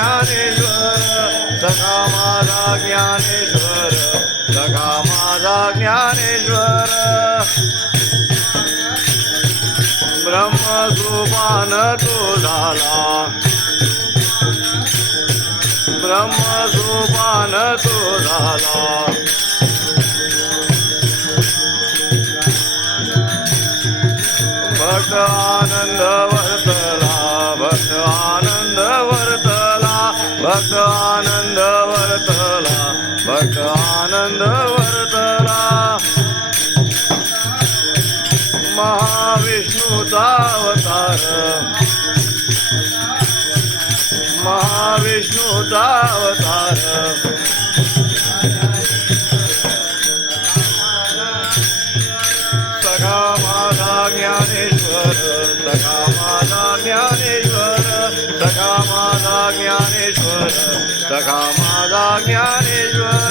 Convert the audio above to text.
ज्ञानेश्वर सखा माझा ज्ञानेश्वर सखा माझा ज्ञानेश्वर ब्रह्मरूपान तो झाला ब्रह्मरूपान तो झाला भक्त आनंद वर्तला भक्त आनंद वर्तला भक्त आनंद वर्तला भक्त आनंद वर्तला महाविष्णूचा अवतार महाविष्णूचा अवतार सखा माझा ज्ञानेश्वर सखा माझा ज्ञानेश्वर सखा माझा ज्ञानेश्वर सखा माझा ज्ञानेश्वर